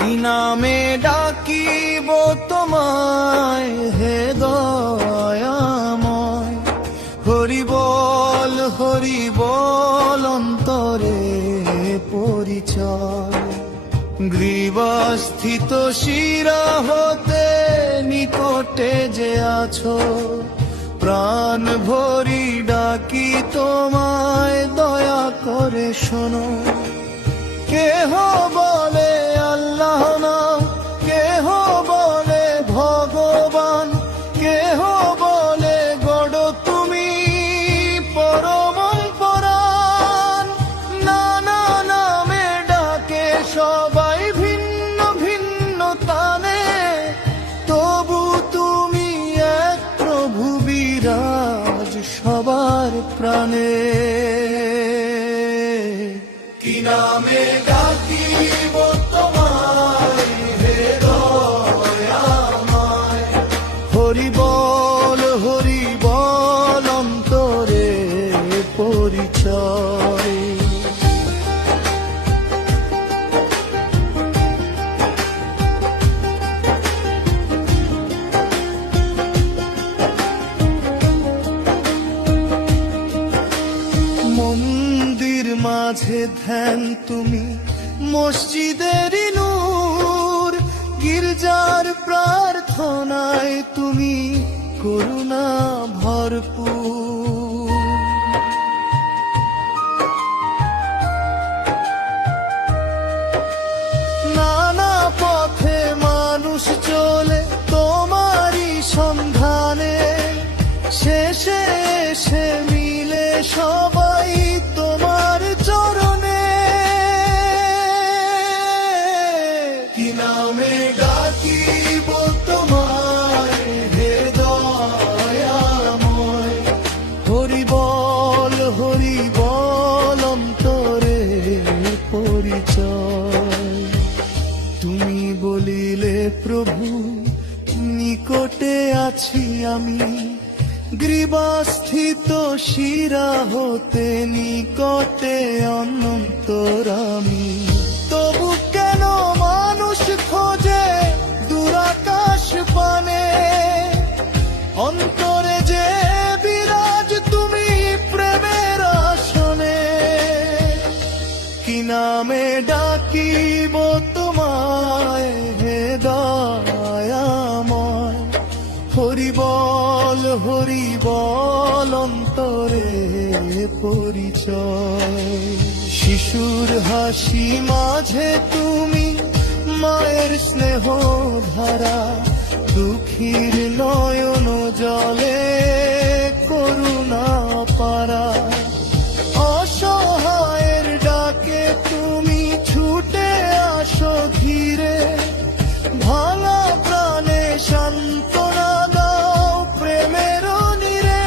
কি নামে ডাকিব তোমায় হে দয়াময়, হরি বল অন্তরে পরিচয়। গ্রীবস্থিত শিরা হতে নিকটে যে আছো, প্রাণ ভরি ডাকি তোমায় দয়া করে শোনো। কেহ বলে আল্লাহ নাম, কেহ বলে ভগবান, কেহ বলে গড় তুমি পরমং পরাণ। নানা নামে ডাকে সবাই ভিন্ন ভিন্ন তানে, তবু তুমি এক প্রভু বিরাজ সবার প্রাণে। কি নামে ডাকিব তোমায় হে দয়াময়, হরি বল অন্তরে পরিচয়। মন্দির মাঝে ধ্যান তুমি মসজিদেরই নূর, গির্জার প্রার্থনায় তুমি করুণা ভরপুর। নানা পথে মানুষ চলে তোমারই সন্ধানে, শেষে এসে মিলে সবাই তোমার চরণে। কি নামে ডাকিব তোমায় হে দয়াময়, হরি বল অন্তরে পরিচয়। তুমি বলিলে প্রভু নিকটে আছি আমি, গ্রীবাস্থিত শিরা হতে নিকটে অনন্তরামি। তবু কেন মানুষ খোঁজে দুরাকাশ পানে, অন্তরে যে বিরাজ তুমি প্রেমের আসনে। কি নামে ডাকিব তোমায় হে দয়াময়, হরি বল অন্তরে পরিচয়। শিশুর হাসি মাঝে তুমি মায়ের স্নেহ ধারা, দুঃখীর নয়ন জলে করুণা পারা। অসহায়ের ডাকে তুমি ছুটে আসো ধীরে, ভাঙা প্রাণে সান্ত্বনা দাও প্রেমের নীরে।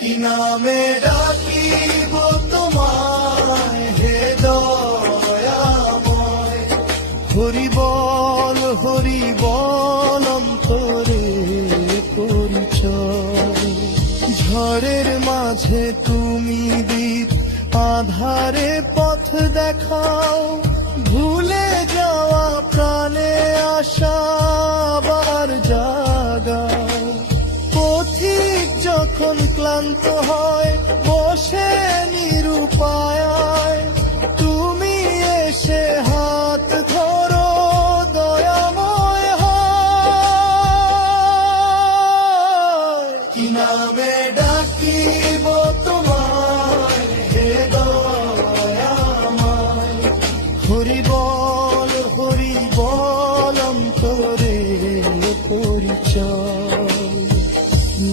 কি নামে ডাকিব তোমায় হে দয়াময়, হরি বল অন্তরে পরিচয়। ঝড়ের মাঝে তুমি দীপ আধারে পথ দেখাও, ভুলে যাওয়া প্রাণে আশাবার জাগাও। পথিক যখন ক্লান্ত হয় বসে নিরুপায়, তুমি এসে হাত ধরো দয়াময় হয়। কি নামে ডাকিব তোমায় হে দয়াময়, হরি বল অন্তরে পরিচয়।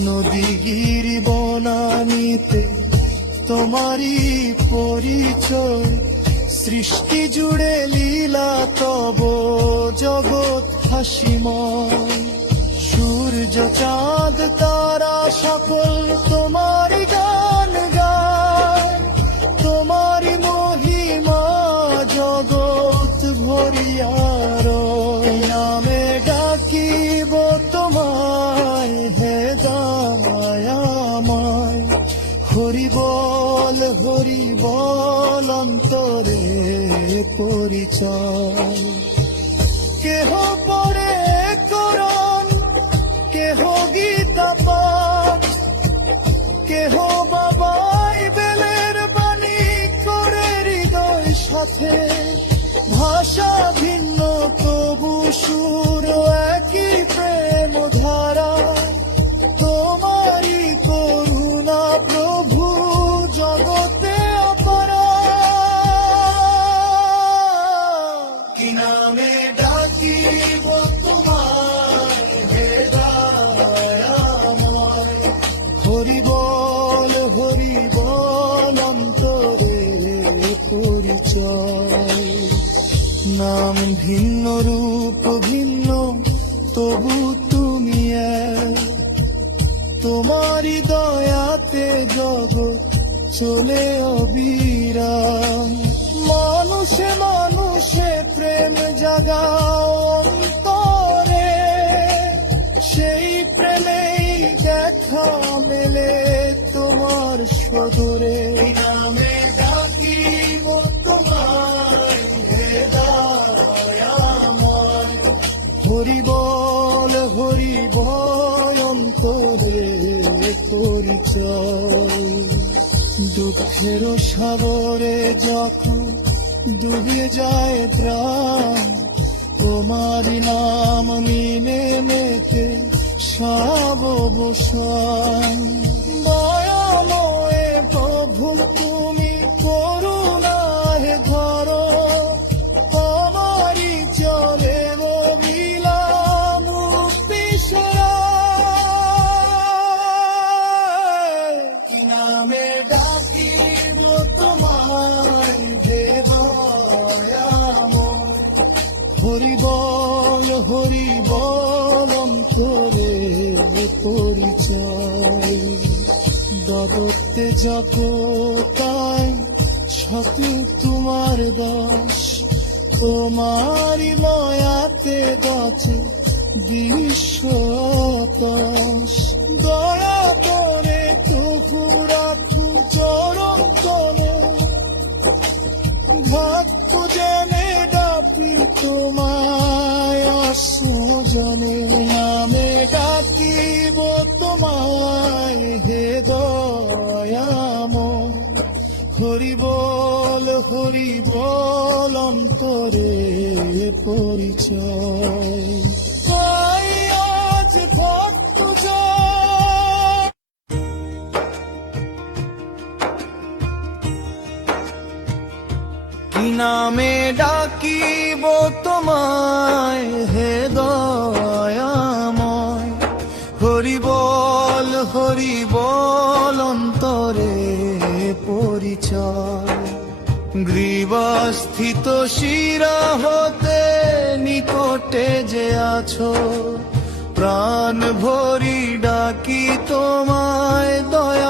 নদী গিরি বনানীতে তোমারই পরিচয়, সৃষ্টি জুড়ে লীলা তব জগৎ হাসিময়। সূর্য চাঁদ তারা সকল তোমারই গান গায়, তোমারই মহিমা জগৎ ভরিয়ার। নামে ডাকিব তোমায় হে দয়াময়, হরি বল অন্তরে পরিচয়। কেহ পড়ে কোরআন, কেহ গীতা পাঠ, কেহ বা বাইবেলের বাণী করে হৃদয় সাথে। ভাষা ভিন্ন তবু সুর একই প্রেম ধারা। তোমারই করুণা প্রভু জগতে অপারা। কি নামে ডাকিব তোমায় হে দয়াময়। হরি বল অন্তরে পরিচয়। নাম ভিন্ন রূপ ভিন্ন তবু তুমি এক। তোমারি দয়াতে জগৎ চলে অবিরাম। মানুষে মানুষে প্রেম জাগাও অন্তরে, সেই প্রেমেই দেখা মেলে তোমার সদরে। নামে ডাকিব তোমায় হে দয়াময়। হরি বল অন্তরে পরিচয়। দুঃখের সাগরে যখন ডুবে যায় প্রাণ, তোমারি নাম মিলে মেতে সব অবসান। দয়াময় প্রভু তুমি করুণায় ধরো, আমারি চলে অবিরাম মুক্তি সেরা। কি নামে ডাকিব তোমায় হে দয়াময়। হরি বল অন্তরে পরিচয়। দদত্তে জগতাই সতী তোমার দাস, তোমারি মায়াতে গাছে বিশ্বতাস। দয়া করে তবু রাখু চরণ তলে, ভক্ত জনে ডাকি তোমায় অসুজনে। নামে ডাকিব তোমায় হে দয়াময়। হরি বল অন্তরে পরিচয়। তাই আজ ভক্ত জয়। কি নামে ডাকিব তোমায় হে দয়াময়। হরি বল অন্তরে পরিচয়। গ্রীবাস্থিত শিরা হতে নিকটে যে আছো, প্রাণ ভরি ডাকি তোমায় দয়া।